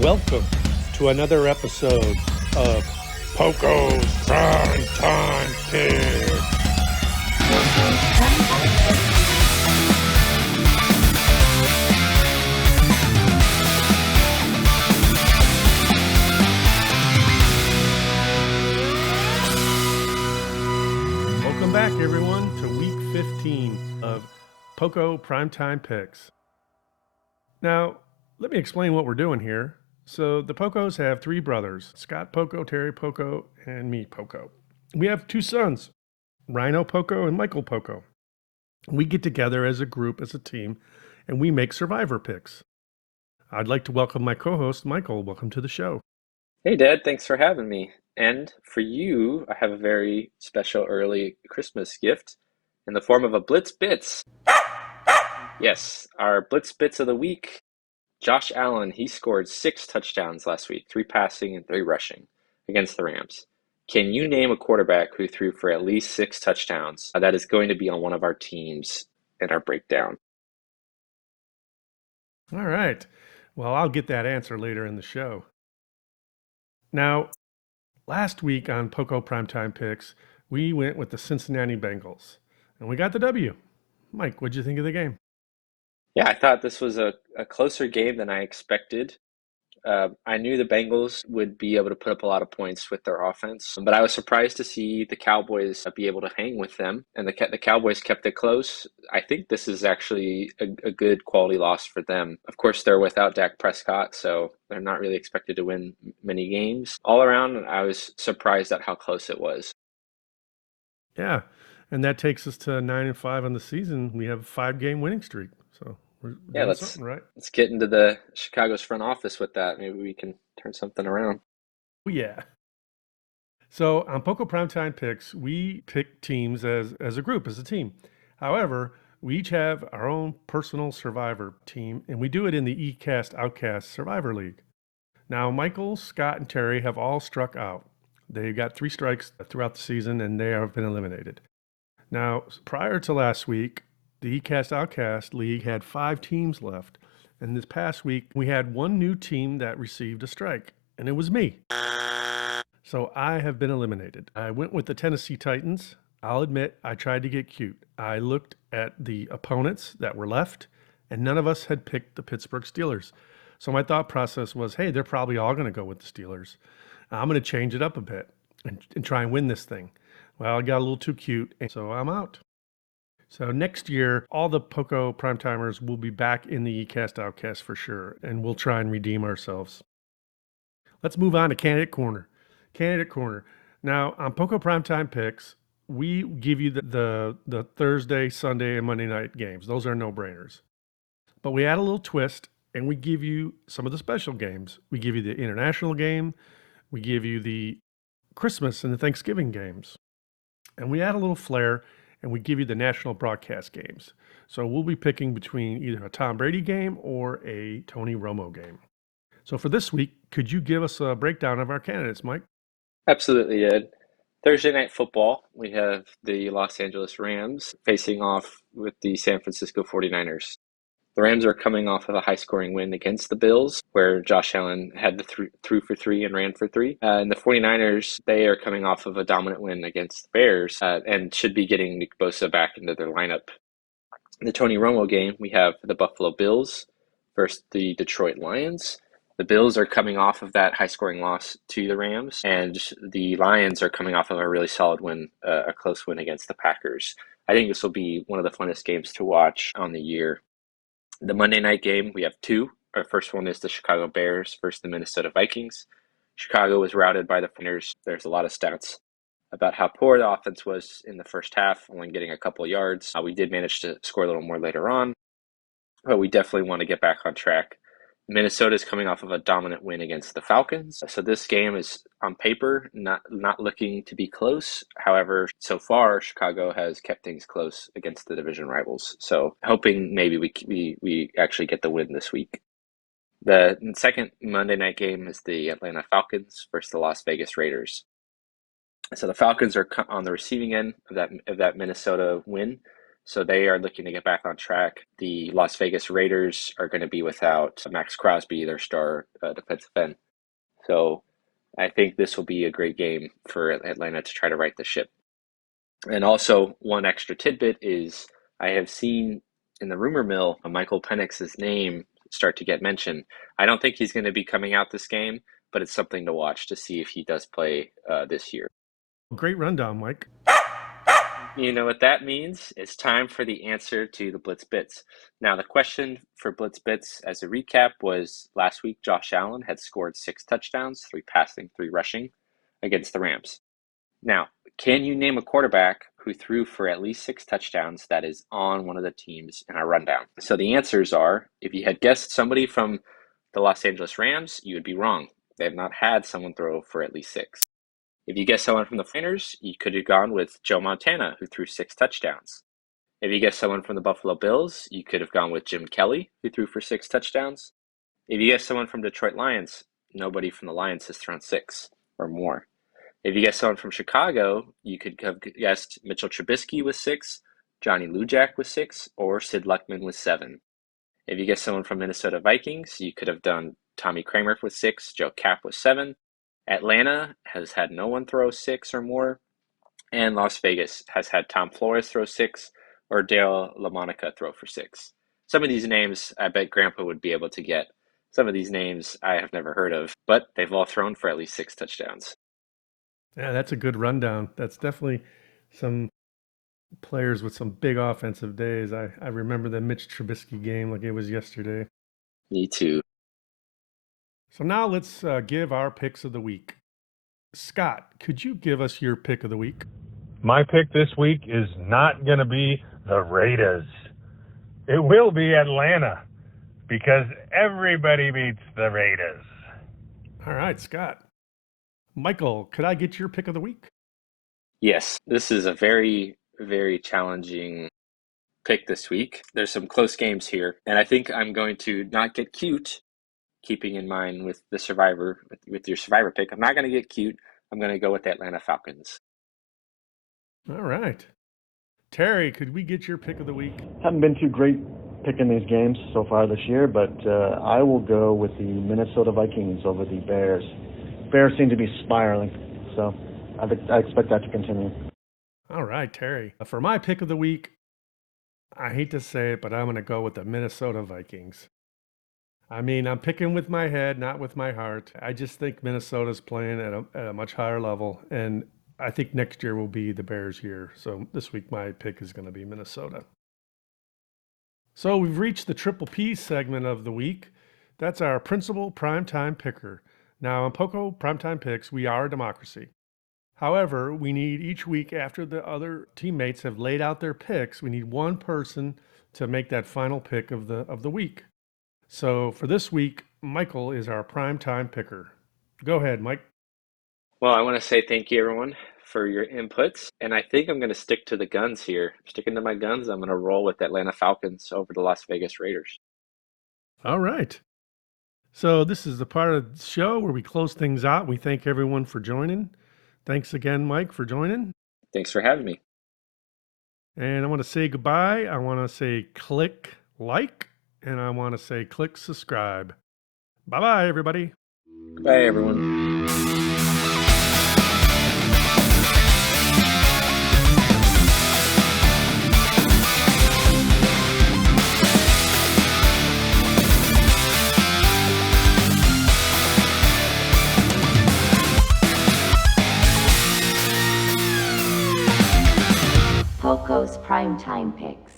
Welcome to another episode of Poko's Prime Time Picks. Welcome back, everyone, to week 15 of Poko Primetime Picks. Now, let me explain what we're doing here. So the Pokos have three brothers, Scott Poko, Terry Poko, and me, Poko. We have two sons, Rhino Poko and Michael Poko. We get together as a group, as a team, and we make survivor picks. I'd like to welcome my co-host, Michael. Welcome to the show. Hey, Dad, thanks for having me. And for you, I have a very special early Christmas gift in the form of a Blitz Bits. Yes, our Blitz Bits of the week. Josh Allen, he scored 6 touchdowns last week, 3 passing and 3 rushing against the Rams. Can you name a quarterback who threw for at least 6 touchdowns that is going to be on one of our teams in our breakdown? All right. Well, I'll get that answer later in the show. Now, last week on Poko Primetime Picks, we went with the Cincinnati Bengals, and we got the W. Mike, what'd you think of the game? Yeah, I thought this was a closer game than I expected. I knew the Bengals would be able to put up a lot of points with their offense, but I was surprised to see the Cowboys be able to hang with them, and the Cowboys kept it close. I think this is actually a good quality loss for them. Of course, they're without Dak Prescott, so they're not really expected to win many games. All around, I was surprised at how close it was. Yeah, and that takes us to 9-5 on the season. We have a 5-game winning streak, so we're Yeah, doing let's something right. let's get into the Chicago's front office with that. Maybe we can turn something around. Oh, yeah. So on Poco Primetime Picks, we pick teams as a group, as a team. However, we each have our own personal survivor team, and we do it in the eCast Outcast Survivor League. Now, Michael, Scott, and Terry have all struck out. They got 3 strikes throughout the season, and they have been eliminated. Now, prior to last week, the eCast Outcast League had 5 teams left. And this past week, we had one new team that received a strike, and it was me. So I have been eliminated. I went with the Tennessee Titans. I'll admit, I tried to get cute. I looked at the opponents that were left, and none of us had picked the Pittsburgh Steelers. So my thought process was, hey, they're probably all going to go with the Steelers. I'm going to change it up a bit and try and win this thing. Well, I got a little too cute, and so I'm out. So next year, all the Poco Primetimers will be back in the eCast Outcast for sure, and we'll try and redeem ourselves. Let's move on to Candidate Corner. Candidate Corner. Now, on Poco Primetime Picks, we give you the Thursday, Sunday, and Monday night games. Those are no-brainers. But we add a little twist, and we give you some of the special games. We give you the international game. We give you the Christmas and the Thanksgiving games. And we add a little flair, and we give you the national broadcast games. So we'll be picking between either a Tom Brady game or a Tony Romo game. So for this week, could you give us a breakdown of our candidates, Mike? Absolutely, Ed. Thursday night football, we have the Los Angeles Rams facing off with the San Francisco 49ers. The Rams are coming off of a high-scoring win against the Bills, where Josh Allen had threw for 3 and ran for 3. And the 49ers, they are coming off of a dominant win against the Bears and should be getting Nick Bosa back into their lineup. In the Tony Romo game, we have the Buffalo Bills versus the Detroit Lions. The Bills are coming off of that high-scoring loss to the Rams, and the Lions are coming off of a really solid win, a close win against the Packers. I think this will be one of the funnest games to watch on the year. The Monday night game, we have 2. Our first one is the Chicago Bears versus the Minnesota Vikings. Chicago was routed by the 49ers. There's a lot of stats about how poor the offense was in the first half, only getting a couple of yards. We did manage to score a little more later on, but we definitely want to get back on track. Minnesota is coming off of a dominant win against the Falcons. So this game is on paper not looking to be close. However, so far Chicago has kept things close against the division rivals. So hoping maybe we actually get the win this week. The second Monday night game is the Atlanta Falcons versus the Las Vegas Raiders. So the Falcons are on the receiving end of that Minnesota win. So they are looking to get back on track. The Las Vegas Raiders are going to be without Max Crosby, their star defensive end. So I think this will be a great game for Atlanta to try to right the ship. And also, one extra tidbit is I have seen in the rumor mill Michael Penix's name start to get mentioned. I don't think he's going to be coming out this game, but it's something to watch to see if he does play this year. Great rundown, Mike. You know what that means? It's time for the answer to the Blitz Bits. Now, the question for Blitz Bits as a recap was last week, Josh Allen had scored 6 touchdowns, 3 passing, 3 rushing against the Rams. Now, can you name a quarterback who threw for at least 6 touchdowns that is on one of the teams in our rundown? So the answers are, if you had guessed somebody from the Los Angeles Rams, you would be wrong. They have not had someone throw for at least 6. If you guessed someone from the Niners, you could have gone with Joe Montana, who threw 6 touchdowns. If you guessed someone from the Buffalo Bills, you could have gone with Jim Kelly, who threw for 6 touchdowns. If you guessed someone from Detroit Lions, nobody from the Lions has thrown 6 or more. If you guessed someone from Chicago, you could have guessed Mitchell Trubisky with 6, Johnny Lujack with 6, or Sid Luckman with 7. If you guessed someone from Minnesota Vikings, you could have done Tommy Kramer with 6, Joe Kapp with 7. Atlanta has had no one throw 6 or more, and Las Vegas has had Tom Flores throw 6 or Dale LaMonica throw for 6. Some of these names I bet Grandpa would be able to get. Some of these names I have never heard of, but they've all thrown for at least 6 touchdowns. Yeah, that's a good rundown. That's definitely some players with some big offensive days. I remember the Mitch Trubisky game like it was yesterday. Me too. So now let's give our picks of the week. Scott, could you give us your pick of the week? My pick this week is not going to be the Raiders. It will be Atlanta because everybody beats the Raiders. All right, Scott. Michael, could I get your pick of the week? Yes, this is a very, very challenging pick this week. There's some close games here, and I think I'm going to not get cute, keeping in mind with the Survivor, with your Survivor pick. I'm not going to get cute. I'm going to go with the Atlanta Falcons. All right. Terry, could we get your pick of the week? Haven't been too great picking these games so far this year, but I will go with the Minnesota Vikings over the Bears. Bears seem to be spiraling, so I expect that to continue. All right, Terry. For my pick of the week, I hate to say it, but I'm going to go with the Minnesota Vikings. I mean, I'm picking with my head, not with my heart. I just think Minnesota's playing at a much higher level, and I think next year will be the Bears' year. So this week, my pick is going to be Minnesota. So we've reached the Triple P segment of the week. That's our principal primetime picker. Now, on Poko Primetime Picks, we are a democracy. However, we need each week after the other teammates have laid out their picks, we need one person to make that final pick of the week. So for this week, Michael is our primetime picker. Go ahead, Mike. Well, I want to say thank you, everyone, for your inputs. And I think I'm going to stick to the guns here. Sticking to my guns, I'm going to roll with Atlanta Falcons over the Las Vegas Raiders. All right. So this is the part of the show where we close things out. We thank everyone for joining. Thanks again, Mike, for joining. Thanks for having me. And I want to say goodbye. I want to say click like, and I want to say click subscribe. Bye-bye, everybody. Bye, everyone. Poco's Primetime Picks.